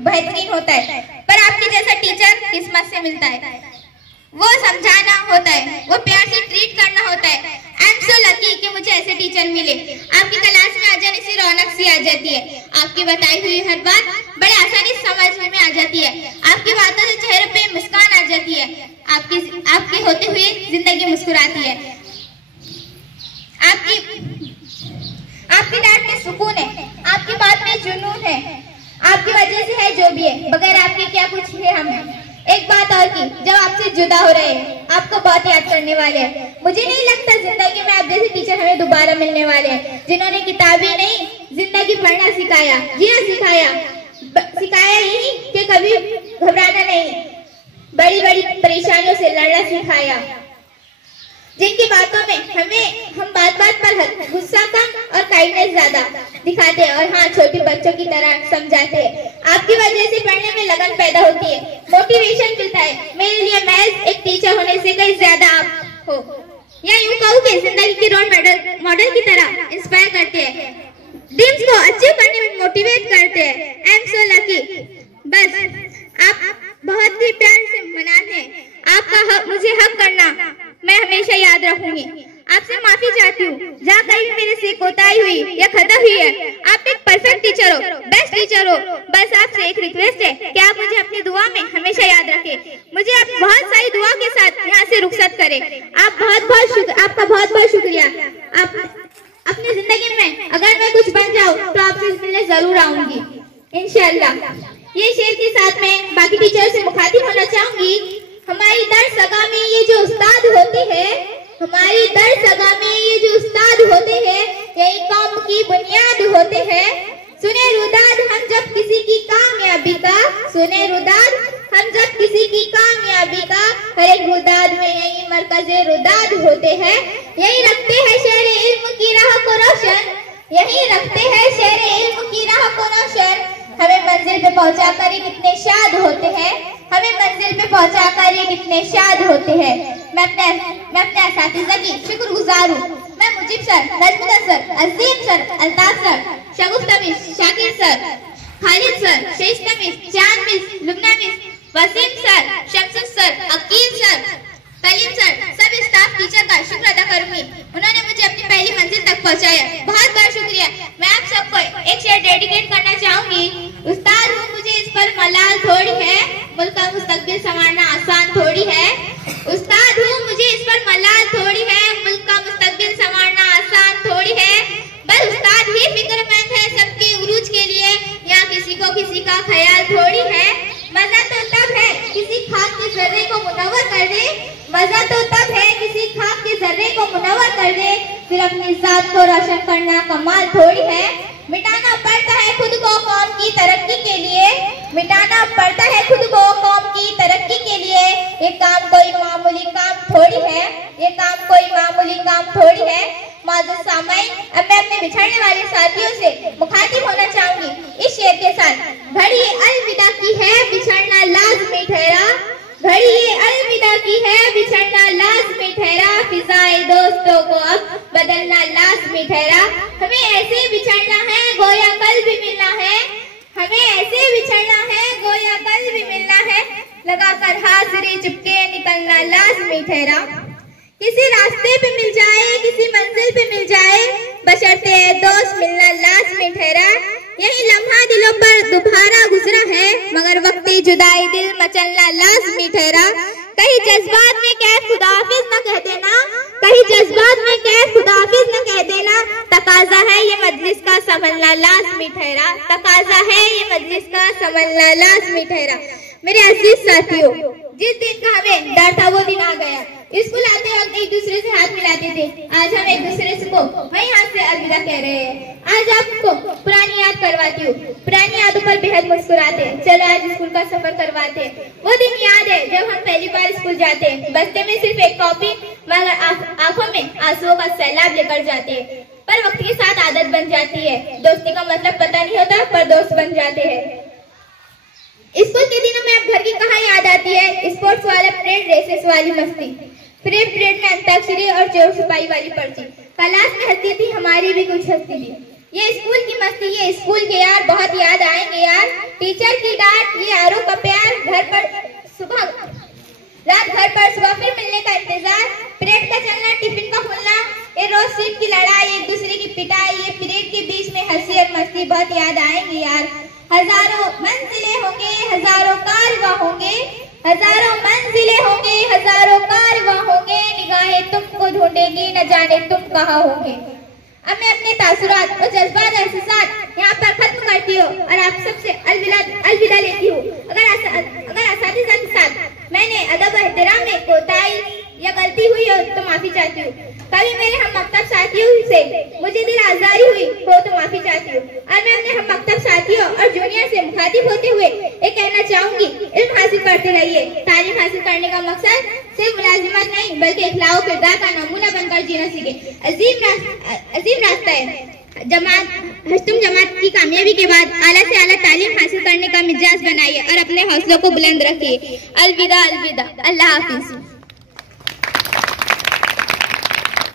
बेहतरीन होता है, पर आपके जैसा टीचर किस्मत से मिलता है। वो समझाना होता है, वो प्यार से ट्रीट करना होता है। आई एम सो लकी कि मुझे ऐसे टीचर मिले। आपकी क्लास में आ जाने से रौनक सी आ जाती है। आपकी बताई हुई हर बात बड़े आसानी से समझ में आ जाती है। आपकी बातों से चेहरे पे मुस्कान आ जाती है। आपके होते हुए जिंदगी मुस्कुराती है। आपकी डांट में सुकून है, आपकी बात में जुनून है। आपकी वजह से है जो भी है, बगैर आपके क्या कुछ है हम हैं। एक बात और की, जब आपसे जुदा हो रहे हैं आपको बहुत याद करने वाले हैं। मुझे नहीं लगता जिंदगी में आप जैसे टीचर हमें दोबारा मिलने वाले हैं, जिन्होंने किताबें नहीं जिंदगी पढ़ना सिखाया, जीना सिखाया यही कि कभी घबराना नहीं, बड़ी बड़ी परेशानियों से लड़ना सिखाया, जिनकी बातों में हम बात पर गुस्सा कम और काइंडनेस ज्यादा दिखाते हैं, और हाँ छोटे बच्चों की तरह समझाते हैं। आपकी वजह से पढ़ने में लगन पैदा होती है, मोटिवेशन मिलता है। मेरे लिए महज एक टीचर होने से कहीं ज्यादा आप हो, या यूं कहूं कि जिंदगी के रोल मॉडल की तरह इंस्पायर करते हैं, ड्रीम्स को अचीव करने में मोटिवेट करते हैं। I am so lucky. बस आप बहुत ही प्यार से मनाते हैं। आपका मुझे हक करना मैं हमेशा याद रखूंगी। आपसे माफी चाहती हूँ जहाँ कहीं मेरे से कोताही हुई या खता हुई है। आप एक परफेक्ट टीचर हो, बेस्ट टीचर हो। बस आपसे एक रिक्वेस्ट है कि आप मुझे अपनी दुआ में हमेशा याद रखें। मुझे आप बहुत सारी दुआ के साथ यहाँ से रुखसत करें। आपका बहुत बहुत शुक्रिया। आप अपनी जिंदगी में अगर मैं कुछ बन जाऊँ तो आपसे मिलने जरूर आऊंगी इंशाल्लाह। ये शेर के साथ में बाकी टीचर से मुखातिब होना चाहूंगी। हमारी दर सगा में ये जो उस्ताद होते हैं, हमारी दर सगा में ये जो उस्ताद होते हैं, यही कौम की बुनियाद होते हैं। सुने रुदाद हम जब किसी की कामयाबी का, सुने रुदाद हम जब किसी की कामयाबी का, हर एक रुदाद में यही मरकज़े रुदाद होते हैं। यही रखते हैं शहर इल्म की राह को रोशन, यही रखते हैं शहर इल्म की राह को रोशन। हमें मंजिल पे पहुंचा कर ये कितने शाद होते हैं, हमें मंजिल पे पहुंचा कर ये कितने शाद होते हैं। मैं अपने असातिज़ा की शुक्रगुजार हूँ। मैं Mujeeb sir, Najmuddin sir, Azeem sir, Altaf sir, Shagufta miss, Shakir sir, Khalid sir, Shesta miss, Chand miss, Lubna miss, Waseem sir, Shamsul sir, Aqeel sir, Kaleem sir, सब स्टाफ टीचर का शुक्र अदा करूंगी। उन्होंने मुझे अपनी पहली मंजिल तक पहुंचाया। बहुत बहुत शुक्रिया। मैं आप सबको एक शेर डेडिकेट करना चाहूंगी। उस्ताद हूँ मुझे इस पर मलाल थोड़ी है, मुल्क का मुस्तकबिल संवारना आसान थोड़ी है। उस्ताद हूँ मुझे इस पर मलाल थोड़ी है, मुल्क का मुस्तकबिल संवारना आसान थोड़ी है। बस उस्ताद ही फिक्रमंद है सबके उरूज के लिए, यहाँ किसी को किसी का ख्याल थोड़ी है। मजा तो तब है किसी खाक के जर्रे को मुनव्वर कर दे, मजा तो तब है किसी खाक के जर्रे को मुनव्वर कर दे, फिर अपनी जात को रोशन करना कमाल थोड़ी है। मिटाना पड़ता है खुद को कौम की तरक्की के लिए, मिटाना पड़ता है खुद को कौम की तरक्की के लिए। ये काम कोई मामूली काम थोड़ी है, ये काम कोई मामूली काम थोड़ी है। मौजूद सामाईन, अब मैं अपने बिछड़ने वाले साथियों से मुखातिब होना चाहूंगी इस शेर के साथ। घड़ी अलविदा की है बिछड़ना लाज़मी ठहरा, घड़ी अलविदा की है बिछड़ना लाज़मी ठहरा, फिजाए दोस्तों को अब बदलना लाज़मी ठहरा। हमें ऐसे बिछड़ना है गोया कल भी मिलना है, हमें ऐसे बिछड़ना है गोया कल भी मिलना है, लगाकर हाजिरी चुपके निकलना लाज़मी ठहरा। किसी रास्ते पे मिल जाए, किसी मंजिल पे मिल जाए, बशर्ते दोस्त मिलना लाज़मी ठहरा। यही लम्हा दिलों पर दोबारा गुजरा है, मगर वक्ती जुदाई दिल मचलना लाज़मी ठहरा। कहीं जज्बात में कैद खुदाफिज न कह देना, कहीं जज्बात में कैद खुदाफिज न कह देना, तकाजा है ये मजलिस का संभलना लाज़मी ठहरा, तकाजा है ये मजलिस का संभलना लाज़मी ठहरा। मेरे अजीज साथियों, जिस दिन का हमें डर था वो दिन आ गया। स्कूल आते वक्त एक दूसरे से हाथ मिलाते थे, आज हम एक दूसरे से को वही हाथ से अलविदा कह रहे हैं। आज आपको पुरानी याद करवाती हूँ, पुरानी यादों पर बेहद मुस्कुराते। चलो आज स्कूल का सफर करवाते। वो दिन याद है जब हम पहली बार स्कूल जाते, बस्ते में सिर्फ एक कॉपी, मगर आंखों में आंसुओं का सैलाब लेकर जाते। पर वक्त के साथ आदत बन जाती है, दोस्ती का मतलब पता नहीं होता पर दोस्त बन जाते हैं। स्कूल के दिनों में अब घर की कहाँ याद आती है, स्पोर्ट्स वाला परेड, रेसेस वाली मस्ती, परेड में अंताक्षरी और चोर छुपाई वाली पर्ची, क्लास में हंसती थी हमारी भी कुछ हंसती थी। ये स्कूल की मस्ती, ये स्कूल के यार बहुत याद आएंगे यार। टीचर की डांट यारों का प्यार, घर पर सुबह फिर मिलने का इंतजार, पीरियड का चलना, टिफिन का खुलना, ये रोज सीट की लड़ाई, एक दूसरे की पिटाई, ये पीरियड के बीच में हंसी और मस्ती बहुत याद आएंगी यार। हजारों मंजिलें होंगे, हजारों कारवां होंगे, हजारों मंजिलें होंगे, हजारों कारवां होंगे, निगाहें तुमको ढूंढेंगी, न जाने तुम कहाँ होंगे। अब मैं अपने तासुरात और जज्बात और एहसासात यहाँ पर खत्म करती हूँ और आप सबसे अलविदा लेती हूँ। अगर असातिज़ा के साथ मैंने अदब और एहतराम में कोताही या गलती हुई हो तो माफी चाहती हूँ। कभी मेरे हम मकतब साथियों से मुझे दिल आजारी हुई हो तो माफी चाहती हूँ। और मैं अपने हम मकतब साथियों और जूनियर से मुखातिब होते हुए ये कहना चाहूंगी, इल्म हासिल करते रहिए। तालीम हासिल करने का मकसद सिर्फ मुलाजिमत नहीं बल्कि इखलाक और किरदार का नमूना बनकर जीना सीखे। अजीम रास्ता है तुम जमात की कामयाबी के बाद आला से आला तालीम हासिल करने का मिजाज बनाइए और अपने हौसलों को बुलंद रखिए। अलविदा, अलविदा, अल्लाह हाफिज।